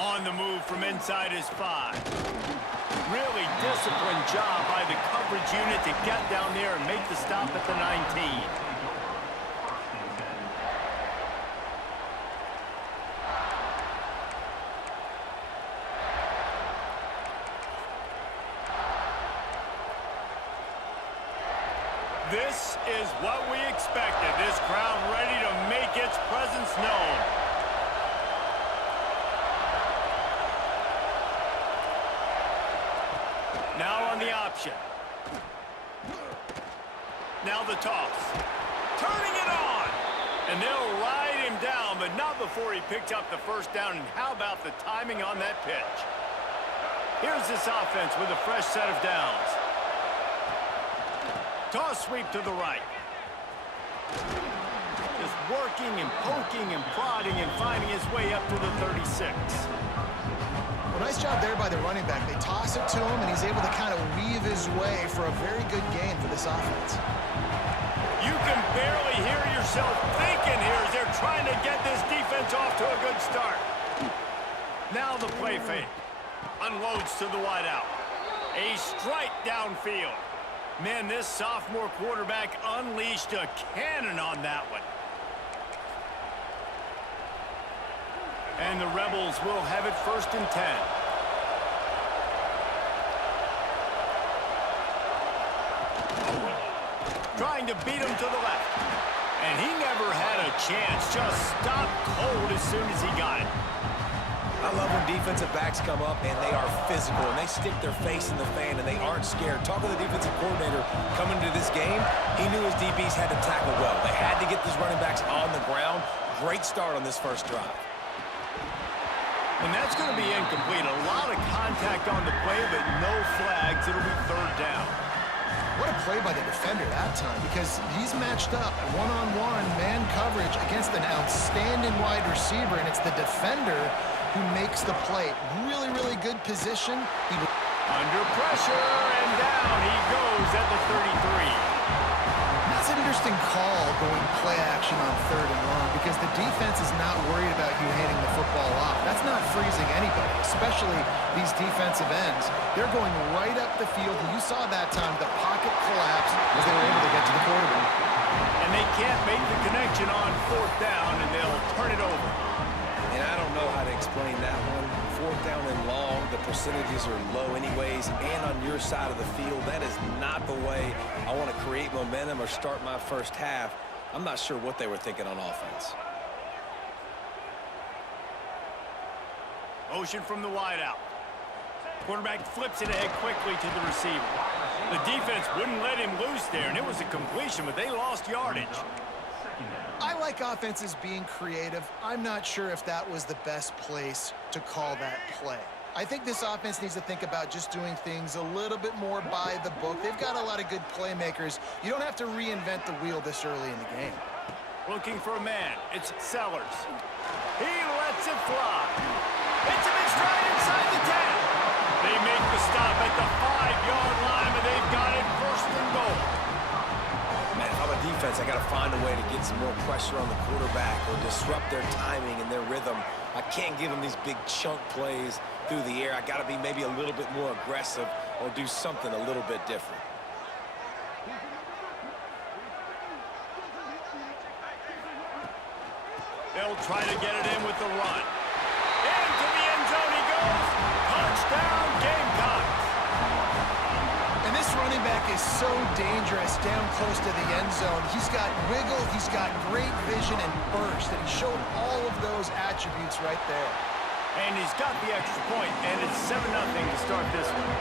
On the move from inside his 5. Really disciplined job by the coverage unit to get down there and make the stop at the 19. This is what we expected. This crowd ready to make its presence known. Now on the option. Now the toss. Turning it on. And they'll ride him down, but not before he picked up the first down. And how about the timing on that pitch? Here's this offense with a fresh set of downs. Toss sweep to the right. Just working and poking and prodding and finding his way up to the 36. Well, nice job there by the running back. They toss it to him, and he's able to kind of weave his way for a very good gain for this offense. You can barely hear yourself thinking here as they're trying to get this defense off to a good start. Now the play fake. Unloads to the wideout. A strike downfield. Man, this sophomore quarterback unleashed a cannon on that one. And the Rebels will have it 1st and 10. Trying to beat him to the left. And he never had a chance. Just stopped cold as soon as he got it. I love when defensive backs come up and they are physical and they stick their face in the fan and they aren't scared. Talk to the defensive coordinator coming into this game. He knew his DBs had to tackle well. They had to get these running backs on the ground. Great start on this first drive. And that's going to be incomplete. A lot of contact on the play, but no flags. It'll be 3rd down. What a play by the defender that time, because he's matched up one-on-one man coverage against an outstanding wide receiver, and it's the defender who makes the play. Really, really good position. Under pressure, and down he goes at the 33. That's an interesting call going play action on 3rd and long, because the defense is not worried about you handing the football off. That's not freezing anybody, especially these defensive ends. They're going right up the field, and you saw that time the pocket collapse as they were able to get to the quarterback. And they can't make the connection on 4th down, and they'll turn it over. And I don't know how to explain that one. 4th down and long, the percentages are low anyways, and on your side of the field, that is not the way I want to create momentum or start my first half. I'm not sure what they were thinking on offense. Motion from the wideout. Quarterback flips it ahead quickly to the receiver. The defense wouldn't let him loose there, and it was a completion, but they lost yardage. I like offenses being creative. I'm not sure if that was the best place to call that play. I think this offense needs to think about just doing things a little bit more by the book. They've got a lot of good playmakers. You don't have to reinvent the wheel this early in the game. Looking for a man. It's Sellers. He lets it fly. Hits him in stride inside the 10. They make the stop at the 5-yard line, but they've got it 1st and goal. Man, if I'm a defense, I got to find a way to get some more pressure on the quarterback or disrupt their timing and their rhythm. I can't give them these big chunk plays through the air. I got to be maybe a little bit more aggressive or do something a little bit different. They'll try to get it in with the run. Into the end zone he goes. Touchdown, Gamecocks. And this running back is so dangerous down close to the end zone. He's got wiggle, he's got great vision and burst, and he showed all of those attributes right there. And he's got the extra point, and it's 7-0 to start this one.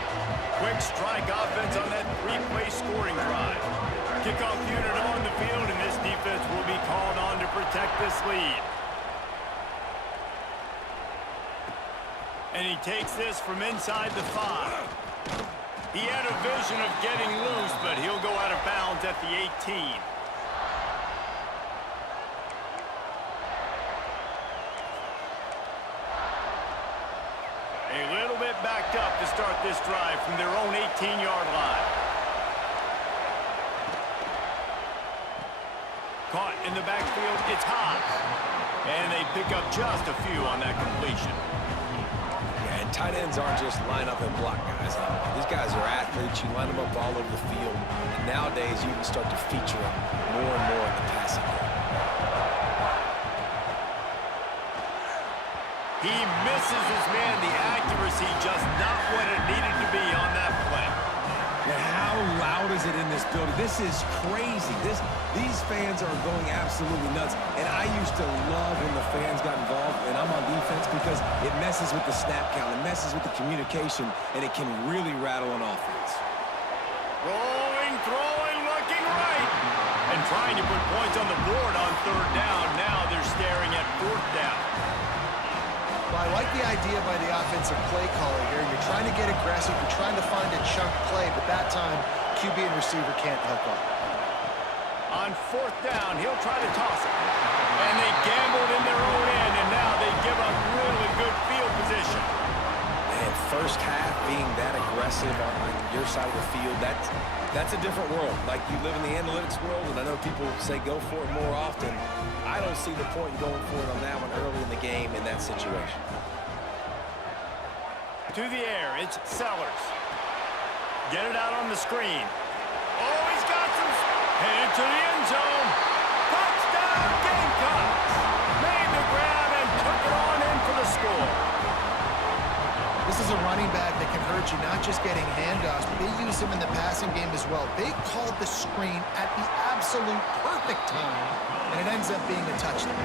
Quick strike offense on that 3-play scoring drive. Kickoff unit on the field, and this defense will be called on to protect this lead. And he takes this from inside the 5. He had a vision of getting loose, but he'll go out of bounds at the 18. A little bit backed up to start this drive from their own 18-yard line. Caught in the backfield, it's Haas. And they pick up just a few on that completion. Tight ends aren't just line up and block guys. These guys are athletes. You line them up all over the field. And nowadays, you can start to feature them more and more in the passing game. He misses his man. The accuracy just not what it needed to be on that play. And how loud is it in this building? This is crazy. These fans are going absolutely nuts. And I used to love when the fans got involved, and I'm on defense, because it messes with the snap count. It messes with the communication, and it can really rattle an offense. Rolling, throwing, looking right. And trying to put points on the board on third down. Now they're staring at fourth down. Well, I like the idea by the offensive play caller here. You're trying to get aggressive. You're trying to find a chunk play, but that time, QB and receiver can't hook up. On fourth down, he'll try to toss it. And they gambled in their own end, and now they give up really good field position. Man, first half being that aggressive on your side of the field, that's a different world. Like, you live in the analytics world, and I know people say go for it more often. I don't see the point in going for it on that one early in the game in that situation. To the air, it's Sellers. Get it out on the screen. Oh, he's got some... Headed to the end zone. Touchdown, Gamecocks! Made the grab and took it on in for the score. This is a running back that can hurt you, not just getting handoffs, but they use him in the passing game as well. They called the screen at the absolute perfect time, and it ends up being a touchdown.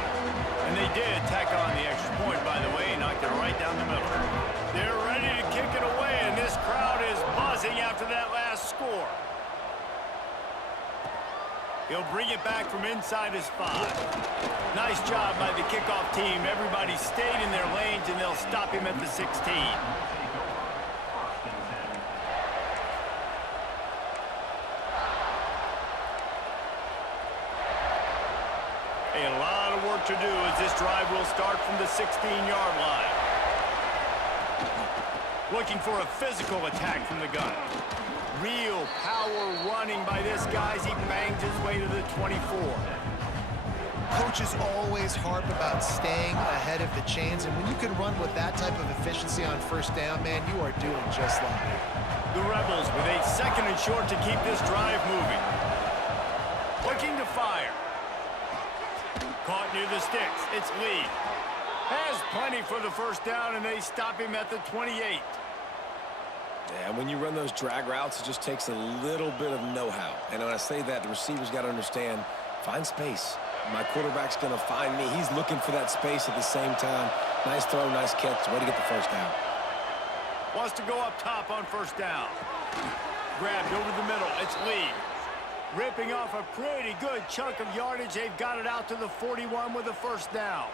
And they did tack on the extra point, by the way, knocked it right down the middle. They're ready to kick it away, and this crowd is buzzing after that last score. He'll bring it back from inside his 5. Nice job by the kickoff team. Everybody stayed in their lanes, and they'll stop him at the 16. A lot of work to do as this drive will start from the 16-yard line. Looking for a physical attack from the gun. Real power running by this guy as he bangs his way to the 24. Coaches always harp about staying ahead of the chains, and when you can run with that type of efficiency on first down, man, you are doing just that. The Rebels with a second and short to keep this drive moving. Looking to fire. Caught near the sticks. It's Lee. Has plenty for the first down, and they stop him at the 28. Yeah, when you run those drag routes, it just takes a little bit of know-how. And when I say that, the receiver's got to understand, find space. My quarterback's going to find me. He's looking for that space at the same time. Nice throw, nice catch. Way to get the first down. Wants to go up top on first down. Grabbed over the middle. It's Lee. Ripping off a pretty good chunk of yardage. They've got it out to the 41 with a first down.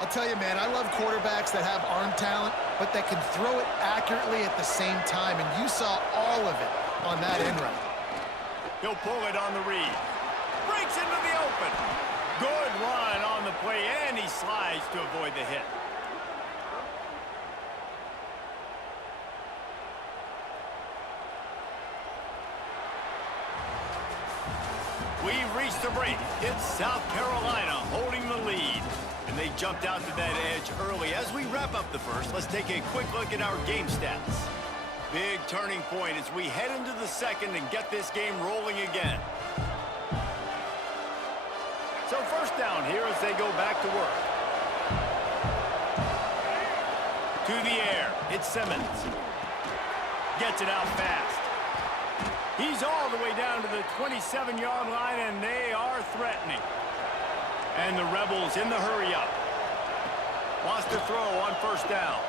I'll tell you, man, I love quarterbacks that have arm talent, but that can throw it accurately at the same time, and you saw all of it on that end run. He'll pull it on the read. Breaks into the open. Good run on the play, and he slides to avoid the hit. We've reached the break. It's South Carolina holding the lead. And they jumped out to that edge early. As we wrap up the first, let's take a quick look at our game stats. Big turning point as we head into the second and get this game rolling again. So first down here as they go back to work. To the air, it's Simmons. Gets it out fast. He's all the way down to the 27-yard line, and they are threatening. And the Rebels in the hurry-up. Wants to throw on first down.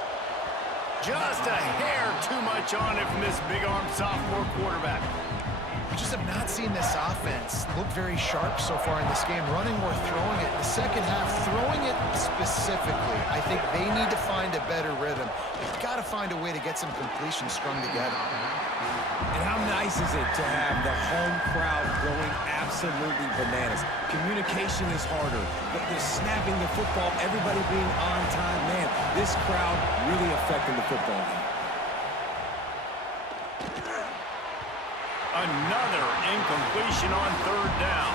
Just a hair too much on it from this big-armed sophomore quarterback. We just have not seen this offense look very sharp so far in this game, running or throwing it. The second half, throwing it specifically, I think they need to find a better rhythm. They've got to find a way to get some completion strung together. And how nice is it to have the home crowd going absolutely bananas? Communication is harder, but the snapping the football, everybody being on time, man, this crowd really affecting the football game. Another incompletion on third down.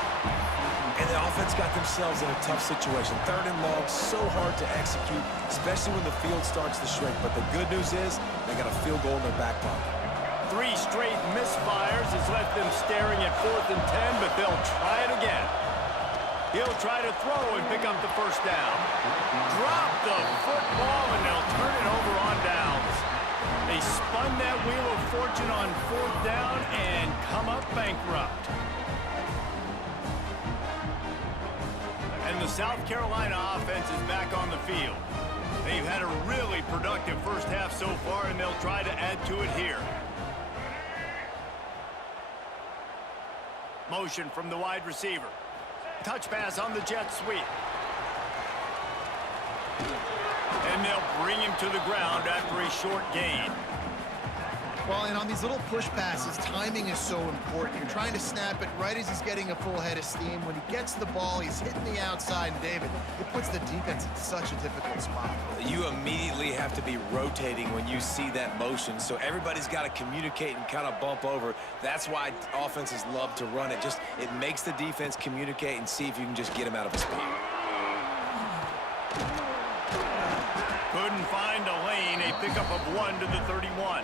And the offense got themselves in a tough situation. Third and long, so hard to execute, especially when the field starts to shrink. But the good news is they got a field goal in their back pocket. 3 straight misfires has left them staring at 4th and 10, but they'll try it again. He'll try to throw and pick up the first down. Drop the football, and they'll turn it over on downs. They spun that wheel of fortune on 4th down and come up bankrupt. And the South Carolina offense is back on the field. They've had a really productive first half so far, and they'll try to add to it here. Motion from the wide receiver. Touch pass on the jet sweep. And they'll bring him to the ground after a short gain. Well, and on these little push passes, timing is so important. You're trying to snap it right as he's getting a full head of steam. When he gets the ball, he's hitting the outside, and David, it puts the defense in such a difficult spot. You immediately have to be rotating when you see that motion, so everybody's got to communicate and kind of bump over. That's why offenses love to run it. It makes the defense communicate and see if you can just get him out of his spot. Couldn't find a lane, a pickup of 1 to the 31.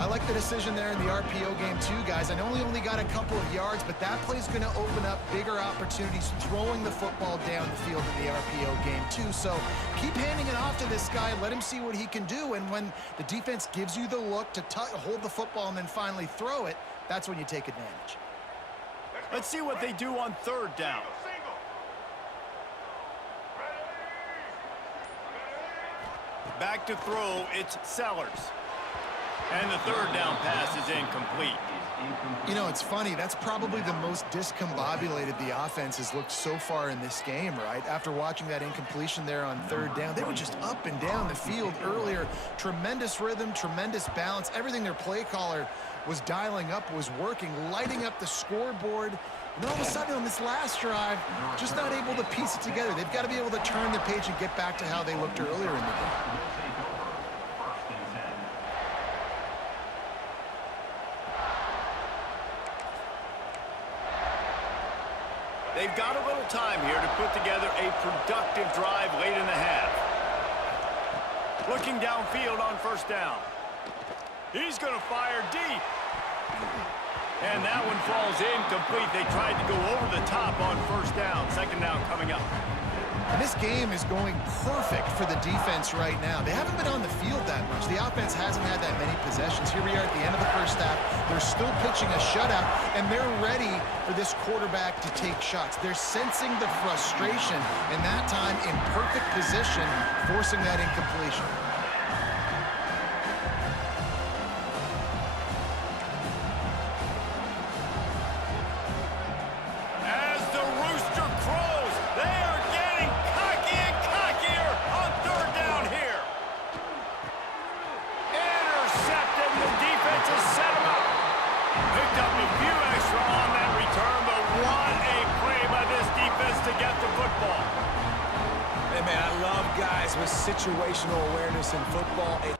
I like the decision there in the RPO game too, guys. I know he only got a couple of yards, but that play's going to open up bigger opportunities throwing the football down the field in the RPO game too. So keep handing it off to this guy. Let him see what he can do. And when the defense gives you the look to hold the football and then finally throw it, that's when you take advantage. Let's see what they do on 3rd down. Back to throw, it's Sellers. And the 3rd down pass is incomplete. You know, it's funny. That's probably the most discombobulated the offense has looked so far in this game, right? After watching that incompletion there on 3rd down, they were just up and down the field earlier. Tremendous rhythm, tremendous balance. Everything their play caller was dialing up was working, lighting up the scoreboard. And all of a sudden on this last drive, just not able to piece it together. They've got to be able to turn the page and get back to how they looked earlier in the game. They've got a little time here to put together a productive drive late in the half. Looking downfield on 1st down. He's going to fire deep. And that one falls incomplete. They tried to go over the top on 1st down. 2nd down coming up. And this game is going perfect for the defense right now. They haven't been on the field that much. The offense hasn't had that many possessions. Here we are at the end of the first half. They're still pitching a shutout, and they're ready for this quarterback to take shots. They're sensing the frustration, and that time in perfect position, forcing that incompletion. With situational awareness in football, it